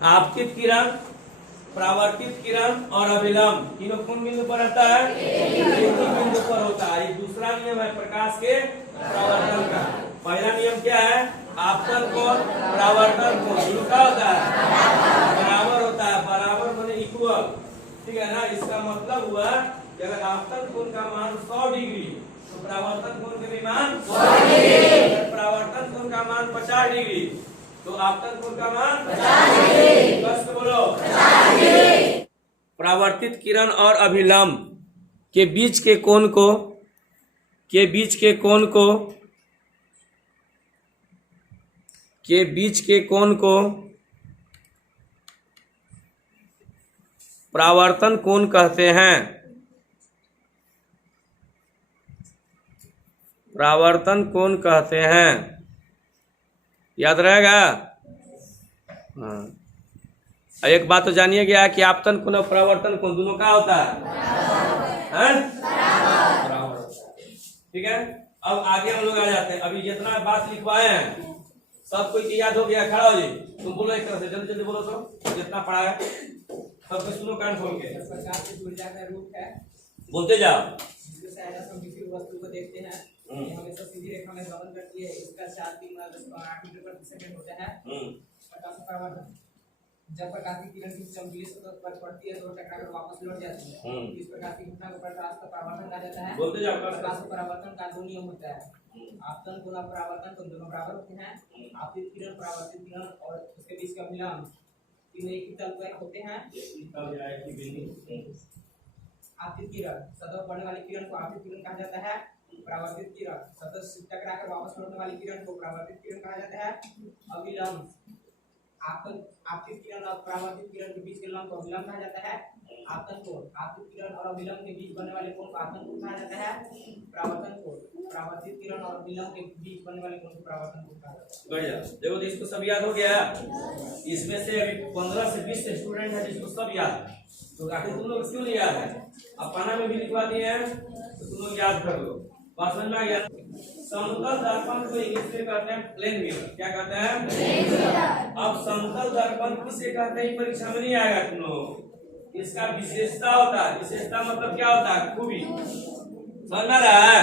आपतित किरण, परावर्तित किरण और अभिलंब तीनों कौन बिंदु पर रहता है? एक ही बिंदु पर होता है। ये दूसरा नियम है प्रकाश के परावर्तन का। पहला नियम क्या है? आपतन कोण परावर्तन कोण दोनों का होता है बराबर होता है। बराबर माने इक्वल, ठीक है ना। इसका मतलब हुआ कि अगर आपतन कोण का मान 100 डिग्री तो परावर्तन कोण का भी मान 100 डिग्री। परावर्तन कोण का मान 50 डिग्री तो आपतन कोण का मान 50 डिग्री। बस बोलो 50 डिग्री। परावर्तित किरण और अभिलंब के बीच के कोण को परावर्तन कोण कहते हैं। परावर्तन कोण कहते हैं, याद रहेगा। हाँ, एक बात तो जानिए गया कि आपतन कोण और परावर्तन कोण दोनों का होता है बराबर, ठीक है। अब आगे हम लोग आ जाते हैं। अभी जितना बात लिखवाए हैं सब कोई याद हो गया? खड़ा हो जी, तुम बोलो एक तरह से, जल्दी जल्दी बोलो। तो जितना पढ़ा है सब कुछ सुनो कान खोल के। प्रकाश की ऊर्जा का रूप है, बोलते जाओ। जिसके सहायता से हम किसी वस्तु को देखते हैं, ये हमेशा सीधी रेखा में गमन करती है। इसका 4.8 मीटर प्रति सेकंड होता है। प्रकाश परावर्तन, जब प्रकाश की किरण की चमकीली सतह पर पड़ती है तो टकराकर वापस लौट जाती है। इस प्रकार की घटना को प्रकाश का परावर्तन कहा जाता है। बोलते जाओ। प्रकाश परावर्तन का दो नियम होता है, आपतन कोण परावर्तन कोण दोनों बराबर होते हैं। आपतित किरण, परावर्तित किरण और उसके बीच का अभिलंब तीनों एक ही तल पर होते हैं। आपतित किरण, सतह पर पड़ने वाली किरण को आपतित किरण कहा जाता है। परावर्तित किरण, सतह से टकराकर वापस लौटने वाली किरण को परावर्तित किरण कहा जाता है। अभिलंब, आपतित किरण और परावर्तित किरण के बीच के लंब को अभिलंब कहा जाता है। आपतन कोण, आपतित किरण और अभिलंब के बीच बनने वाले कोण को आपतन कोण कहा जाता है। परावर्तन कोण, परावर्तित किरण और अभिलंब के बीच बनने वाले कोण को परावर्तन कोण कहा जाता है। बढ़िया, देखो तो इसको सब याद हो गया। इसमें से अभी 15 से 20 स्टूडेंट है जिसको सब याद है, तो आखिर तुम लोग क्यों नहीं याद है? अब पन्ना में भी लिखवा दिए हैं तो तुम लोग याद कर लो। बात समझ में आ गया? समतल दर्पण को इंग्लिश में कहते हैं प्लेन मिरर। क्या कहते हैं? Plane mirror. अब समतल दर्पण किसे कहते हैं परीक्षा में नहीं आएगा तुम लोग। इसका विशेषता होता है। विशेषता मतलब क्या होता है? खूबी। समझ में आ रहा है?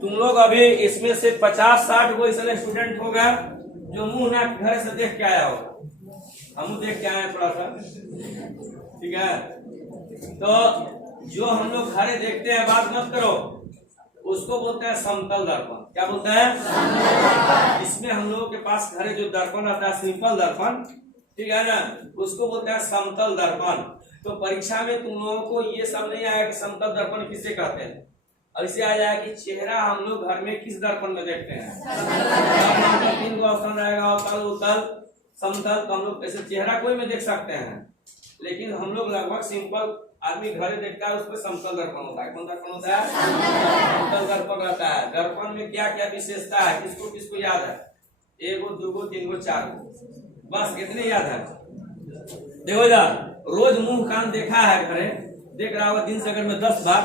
तुम लोग अभी इसमें से 50-60 को ऐसे स्टूडेंट होगा जो मुंह ना घर से देख के आया होगा। हम देख के आए थोड़ा सा, ठीक है। तो जो हम लोग घरे देखते हैं, बात मत करो, उसको बोलते हैं समतल दर्पण। क्या बोलते हैं? इसमें हम लोगों के पास घरे जो दर्पण आता है सिंपल दर्पण, ठीक है ना, उसको बोलते हैं समतल दर्पण। तो परीक्षा में तुम लोगों को ये सब नहीं आया कि समतल दर्पण किसे कहते हैं। और इसे आ जाए कि चेहरा हम लोग घर में किस दर्पण में देखते हैं? 3 को ऑप्शन रहेगा, अवतल, उत्तल, समतल। तो हम लोग ऐसे चेहरा कोई में देख सकते हैं, लेकिन हम लोग लगभग सिंपल आदमी घरे देखता है, उस पर समतल दर्पण होता है। कौन दर्पण होता है? समतल दर्पण रहता है। दर्पण में क्या क्या विशेषता है, किसको किसको याद है? 1 2 3 4, बस इतने याद है। देखो जा, रोज मुंह कान देखा है घरे, देख रहा होगा दिन से अगर मैं 10 बार,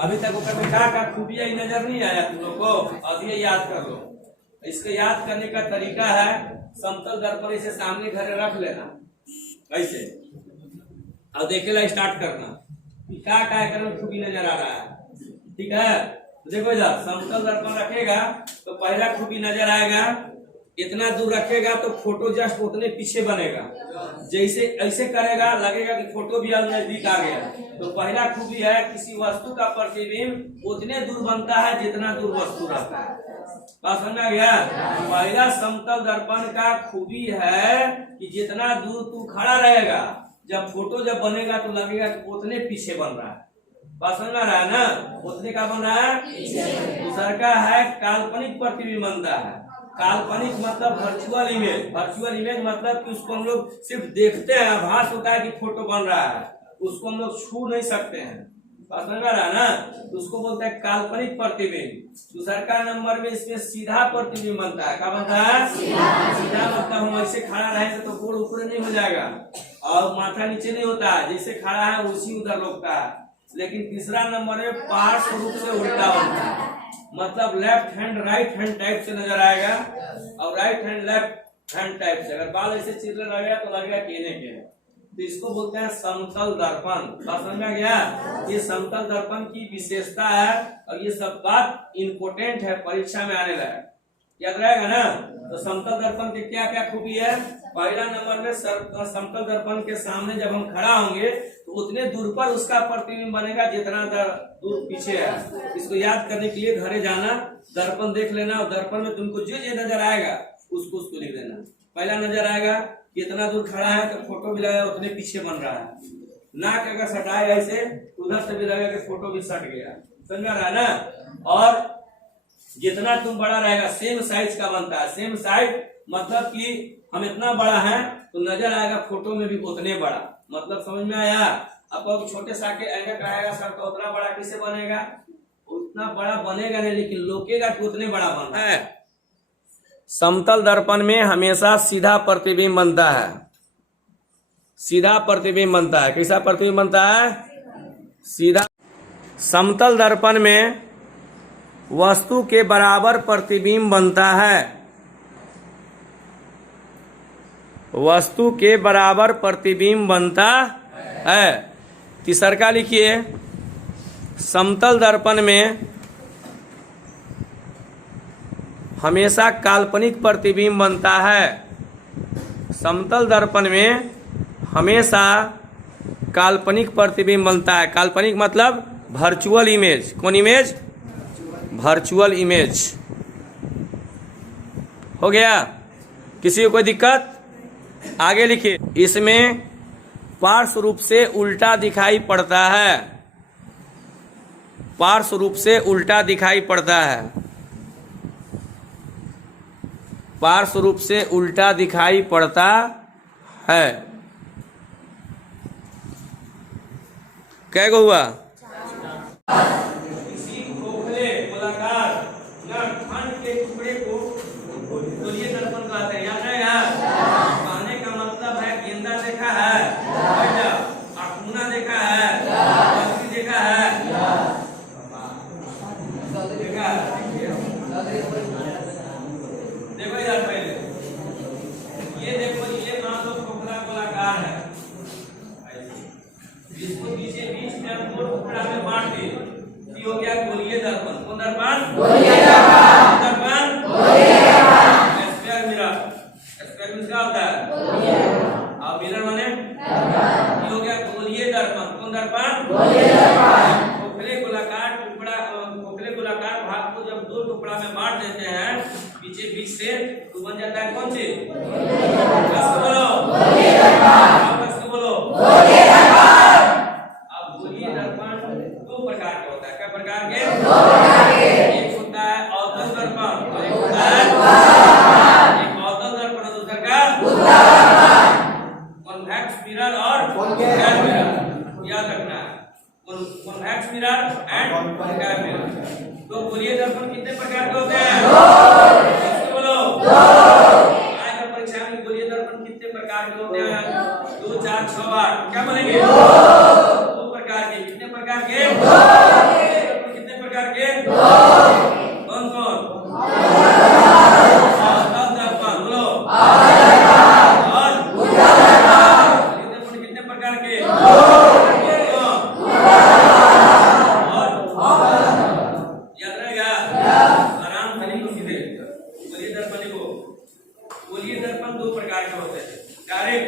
अभी तक ऊपर में क्या खूबियां नजर नहीं आया तुम लोग को। अब ये याद कर लो। इसको याद करने का तरीका है, समतल दर्पण इसे सामने घरे रख लेना ऐसे, और देखेला स्टार्ट करना क्या कार्यक्रम खूबी नजर आ रहा है, ठीक है। देखो जा, समतल दर्पण रखेगा तो पहला खूबी नजर आएगा। इतना दूर रखेगा तो फोटो जस्ट उतने पीछे बनेगा। जैसे ऐसे करेगा लगेगा कि फोटो भी अब नजदीक आ गया। तो पहला खूबी है किसी वस्तु का प्रतिबिंब उतने दूर बनता है जितना दूर वस्तु रहता है। बात समझ में गया? पहला समतल दर्पण का खूबी है कि जितना दूर तू खड़ा रहेगा, जब फोटो जब बनेगा तो लगेगा कि उतने पीछे बन रहा है। बात समझ में आ रहा है ना? उतने का बन रहा है। दूसरा का है काल्पनिक प्रतिबिंब बनता है। काल्पनिक मतलब वर्चुअल इमेज। वर्चुअल इमेज मतलब कि उसको हम लोग सिर्फ देखते हैं, आभास होता है कि फोटो बन रहा है, उसको हम लोग छू नहीं सकते हैं। बात समझ में आ रहा है ना? तो उसको बोलते हैं काल्पनिक प्रतिबिंब। दूसरा का नंबर में इसमें सीधा प्रतिबिंब बनता है। क्या बनता है? सीधा मतलब हम ऐसे खड़ा रहेंगे तो गोड़ ऊपर नहीं हो जाएगा और माथा नीचे नहीं होता है, जैसे खड़ा है उसी उधर लगता है। लेकिन तीसरा नंबर में पार्श्व रूप से उल्टा बनता है, मतलब left hand right hand type से नजर आएगा और right hand left hand type से। अगर बाल ऐसे चिरने लगेगा तो लगेगा केने के है। तो इसको बोलते हैं समतल दर्पण। बात समझ में आ गया? ये समतल दर्पण की विशेषता है और ये सब बात इम्पोर्टेंट है, परीक्षा में आने लगा, याद रहेगा ना। तो समतल दर्पण के क्या क्या खूबी है? पहला नंबर में समतल दर्पण के सामने जब हम खड़ा होंगे तो उतने दूर पर उसका प्रतिबिंब बनेगा जितना दूर पीछे है। इसको याद करने के लिए घरे जाना, दर्पण देख लेना और दर्पण में तुमको जो नजर आएगा उसको लिख देना। पहला नजर आएगा कितना दूर खड़ा है तो फोटो भी लगेगा उतने पीछे बन रहा है। नाक अगर सटाए ऐसे उधर से भी लगेगा कि फोटो भी सट गया, समझ रहा है ना। और जितना तुम बड़ा रहेगा सेम साइज का बनता है। सेम साइज मतलब कि हम इतना बड़ा है तो नजर आएगा फोटो में भी उतने बड़ा, मतलब समझ में आया। अब छोटे सा के ऐनक आएगा सर तो उतना बड़ा किसे बनेगा? उतना बड़ा बनेगा नहीं, लेकिन लोकेगा कि उतने बड़ा बनता है। समतल दर्पण में हमेशा सीधा प्रतिबिंब बनता है। सीधा प्रतिबिंब बनता है। कैसा प्रतिबिंब बनता है? सीधा। समतल दर्पण में वस्तु के बराबर प्रतिबिंब बनता है। वस्तु के बराबर प्रतिबिंब बनता है। तीसरा लिखिए, समतल दर्पण में हमेशा काल्पनिक प्रतिबिंब बनता है। समतल दर्पण में हमेशा काल्पनिक प्रतिबिंब बनता है। काल्पनिक मतलब वर्चुअल इमेज। कौन इमेज? Virtual image. हो गया? किसी को कोई दिक्कत? आगे लिखिए, इसमें पार्श्व रूप से उल्टा दिखाई पड़ता है। पार्श्व रूप से उल्टा दिखाई पड़ता है। पार्श्व रूप से उल्टा दिखाई पड़ता है। क्या हुआ? किसी खोखले गोलाकार या खंड के टुकड़े को गोलीय दर्पण कहते हैं, याद रहेगा। कहने का मतलब है गेंदा देखा है, अखूना देखा है, बकरी देखा है, देखो यार पहले ये देखो, ये मान लो खोखला गोलाकार है, इसको पीछे बीच में हम दो टुकड़ा में बांट दे, ये हो गया गोलीय दर्पण। कौन दर्पण? गोलीय दर्पण। Square mirror. स्क्वायर मिरर क्या होता है? अब मिरर माने ये हो गया गोलीय दर्पण। कौन दर्पण? खोखले गोलाकार टुकड़ा, खोखले गोलाकार भाग को जब दो टुकड़ा में बांट देते हैं पीछे बीच से तो बन जाता है कौन सी? बोलो बोलो। अब गोलीय दर्पण दो प्रकार के होता है। क्या प्रकार के? एक होता है अवतल दर्पण और एक होता है एक अवतल दर्पण, दूसरा का कॉन्वेक्स मिरर और कॉन्केव मिरर। याद रखना है, convex mirror and concave mirror. तो गोलीय दर्पण कितने प्रकार के होते हैं? बोलो। आएगा परीक्षा में गोलीय दर्पण कितने प्रकार के होते हैं? 2, 4, 6, 8। क्या बोलेंगे? दो प्रकार के। कितने प्रकार के? कितने प्रकार के? कौन कौन? अवतल दर्पण। बोलो। और कितने प्रकार के? याद रहेगा? आराम से लिखो सीधे। गोलीय दर्पण लिखो। गोलीय दर्पण दो प्रकार के होते हैं। डायरेक्ट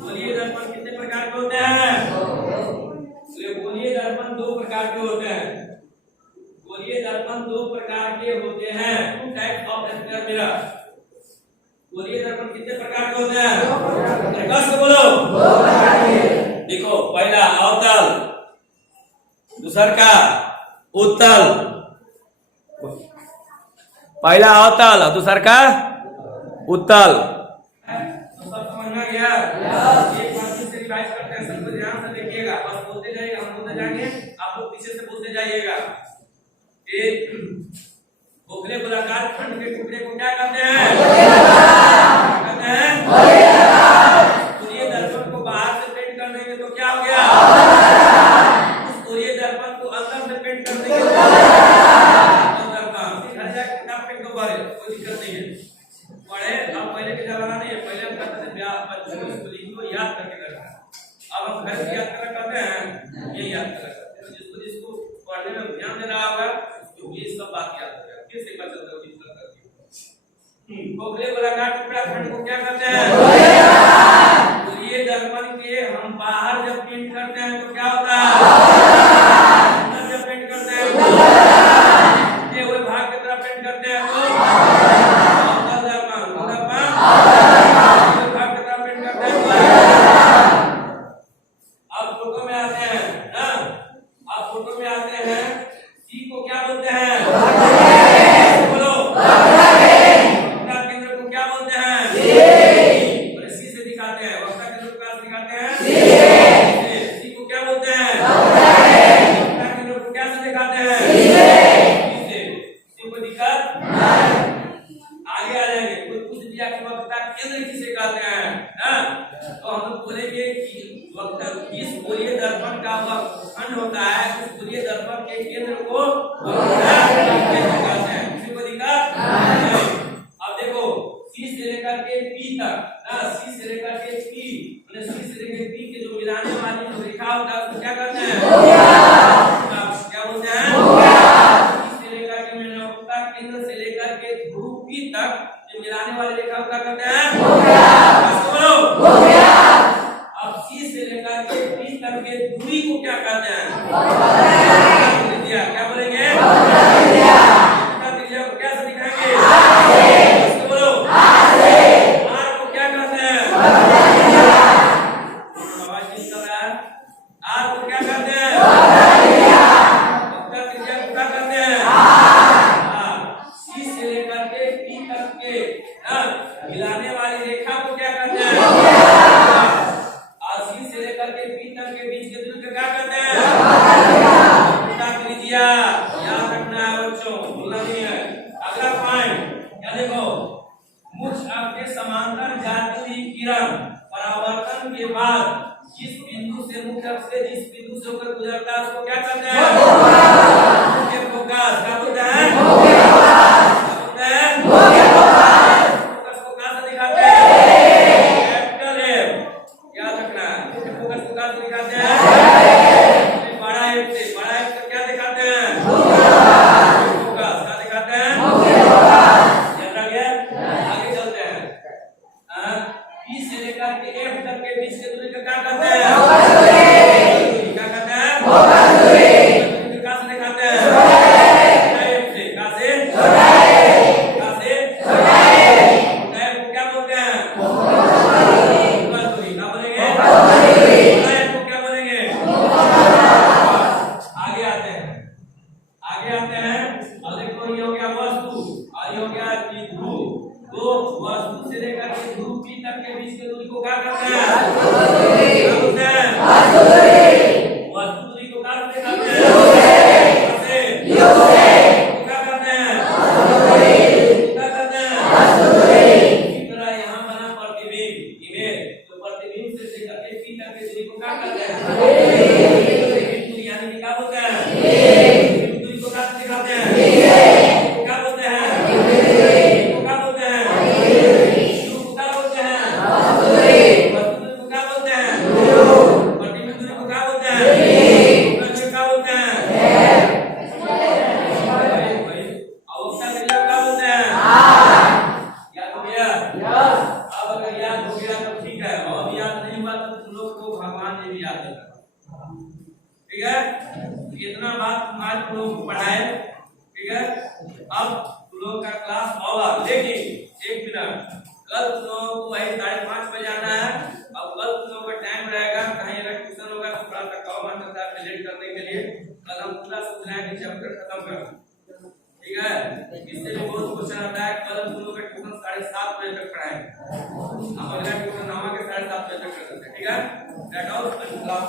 गोलीय दर्पण कितने प्रकार के होते हैं? गोलीय दर्पण दो प्रकार के होते हैं। गोलीय दर्पण दो प्रकार के होते हैं। Type of square mirror. गोलीय दर्पण कितने प्रकार के होते हैं? कस बोलो। देखो, पहला अवतल, दूसरा का उत्तल। पहला अवतल और दूसरा का उत्तल। सब समझना गया? एक बार फिर से रिवाइज करते हैं, सबको ध्यान से देखिएगा। बस बोलते जाइएगा, हम बोलते जाएंगे, आप लोग पीछे से बोलते जाइएगा। एक खोखले गोलाकार खंड के टुकड़े को क्या कहते हैं? कहते हैं गोलीय दर्पण को बाहर से पेंट कर देंगे तो क्या हो गया? उस गोलीय दर्पण को अंदर से पेंट कर देंगे तो दर्पण। घर जाकर किताब पेंट दो बारे, कोई दिक्कत नहीं है। पढ़े अब इसको लिख लो, याद करके रखना। अब हम घर से याद करते हैं, ये याद करते हैं। तो जिसको जिसको पढ़ने में ध्यान देना होगा उसको ये सब बात याद हो जाएगा। फिर से एक बार चलते हैं डिजिटल करके। खोखले गोलाकार टुकड़ा खंड को क्या कहते हैं? तो ये दर्पण के हम बाहर जब पेंट करते हैं तो क्या होता है? अंदर जब पेंट करते हैं ये हुए भाग की तरफ पेंट करते हैं तो अंदर दर्पण भाग की तरफ पेंट करते हैं। अब फोटो में आते हैं ना, अब फोटो में आते हैं, सी को क्या बोलते हैं? बोलो, वक्ता केंद्र को क्या बोलते हैं? सी से दिखाते हैं। वक्ता केंद्र को क्या दिखाते हैं? सी को क्या बोलते हैं? वक्ता केंद्र को क्या से दिखाते हैं? सी को दिक्कत आगे आ जाएंगे। कोई पूछ दिया कि वक्ता केंद्र किसे कहते हैं ना, तो हम लोग बोलेंगे कि वक्ता इस गोलीय दर्पण का खंड होता है, उस गोलीय दर्पण के केंद्र को वक्ता केंद्र कहते हैं। किसी को दिक्कत नहीं। अब देखो सी से लेकर के पी तक ना, सी से लेकर के पी, मतलब सी से लेकर पी के जो मिलाने वाली जो रेखा होता है उसको क्या कहते हैं? क्या बोलते हैं? सी से लेकर के मैंने वक्ता केंद्र से लेकर के ध्रुव पी तक जो मिलाने वाली रेखा को क्या कहते हैं? बोलो। अब सी से लेकर के पी तक के दूरी को क्या कहते हैं? क्या बोलेंगे? त्रिज्या को कैसे दिखाएंगे? बोलो। आर को क्या कहते हैं? आवाज किस कर रहा है? आर को क्या कहते हैं? त्रिज्या को क्या कहते हैं? सी से लेकर के पी तक के मिलाने वाली रेखा को क्या कहते हैं? और सी से लेकर के पी तक के बीच के दूरी को क्या कहते हैं? त्रिज्या। याद रखना है बच्चों, भूलना नहीं है। अगला पॉइंट क्या देखो, मुख्य अक्ष के समांतर जाती हुई किरण परावर्तन के बाद जिस बिंदु से मुख्य अक्ष से जिस बिंदु से होकर गुजरता है उसको क्या कहते हैं? मुख्य फोकस। क्या बोलते हैं? फोकस को कहां से दिखाते हैं? Capital F. याद रखना है, मुख्य फोकस को कहां से दिखाते हैं? बड़ा एफ से। बड़ा एफ को क्या दिखाते हैं? फोकस। क्या दिखाते हैं? याद रख गया? आगे चलते हैं। पी से लेकर के एफ तक के बीच के दूरी को क्या कहते हैं? क्या कहते हैं? दूरी कहां से दिखाते हैं? एफ से। कहां से? कहां से? एफ को क्या बोलते हैं? दूरी। क्या बोलेंगे? एफ को क्या बोलेंगे? आगे आते हैं, आगे आते हैं। अब देखो ये हो गया वस्तु और ये हो गया ध्रुव। तो वस्तु से लेकर के ध्रुव पी तक के बीच की दूरी को क्या कहते हैं? क्या बोलते हैं? वस्तु दूरी को क्या कहते हैं? कैसे? को क्या कहते हैं? क्या कहते हैं? इसी तरह यहाँ बना प्रतिबिंब, इमेज। तो प्रतिबिंब से लेकर के पी तक की दूरी को क्या कहते हैं? दूरी। यानी कि क्या बोलते हैं? दूरी को क्या दिखाते हैं? क्या बोलते हैं? क्या बोलते हैं? क्या बोलते हैं? वस्तु दूरी को क्या बोलते हैं? प्रतिबिंब दूरी को क्या बोलते हैं? क्या बोलते हैं? अवस्था त्रिज्या क्या बोलते हैं? याद हो गया? अब अगर याद हो गया तो ठीक है, और याद नहीं हुआ तो तुम लोग को भगवान ने भी याद रखा। ठीक है, इतना बात आज तुम लोग पढ़ाए। ठीक है, अब तुम लोग का क्लास होगा, लेकिन एक मिनट, कल तुम लोगों को वही 5:30 बजे आना है। अब कल तुम लोगों का टाइम रहेगा, कहीं अगर ट्यूशन होगा तो थोड़ा सा कम आ सकता है लेट करने के लिए। कल हम पूरा सोच रहे हैं कि चैप्टर खत्म करना। ठीक है, इससे भी बहुत क्वेश्चन आता है। कल तुम लोग का ट्यूशन 7:30 बजे तक पढ़ाएंगे। हम अगला ट्यूशन 9 के 7:30 बजे तक कर सकते हैं। ठीक है, दैट ऑल क्लास।